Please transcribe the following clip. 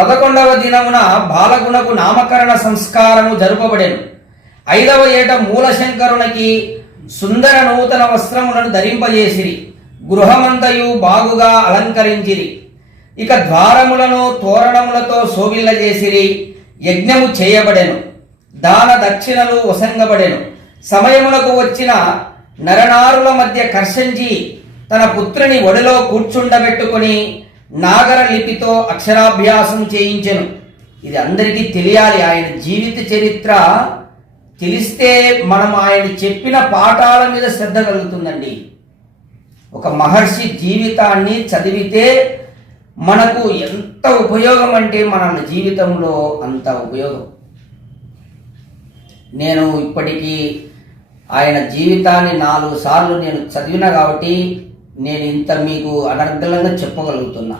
పదకొండవ దినమున బాలగుణకు నామకరణ సంస్కారము జరుపబడెను. ఐదవ ఏట మూలశంకరునికి సుందర నూతన వస్త్రములను ధరింపజేసిరి. గృహమంతయు బాగుగా అలంకరించిరి. ఇక ద్వారములను తోరణములతో శోభిల్లజేసిరి. యజ్ఞము చేయబడెను. దాన దక్షిణలు వసంగబడెను. సమయములకు వచ్చిన నరనారుల మధ్య కర్షించి తన పుత్రుని ఒడిలో కూర్చుండబెట్టుకుని నాగర లిపితో అక్షరాభ్యాసం చేయించెను. ఇది అందరికీ తెలియాలి. ఆయన జీవిత చరిత్ర తెలిస్తే మనం ఆయన చెప్పిన పాఠాల మీద శ్రద్ధ కలుగుతుందండి. ఒక మహర్షి జీవితాన్ని చదివితే మనకు ఎంత ఉపయోగం అంటే మన జీవితంలో అంత ఉపయోగం. నేను ఇప్పటికీ ఆయన జీవితాన్ని నాలుగు సార్లు నేను చదివిన కాబట్టి నేను ఇంత మీకు అనర్గళంగా చెప్పగలుగుతున్నా.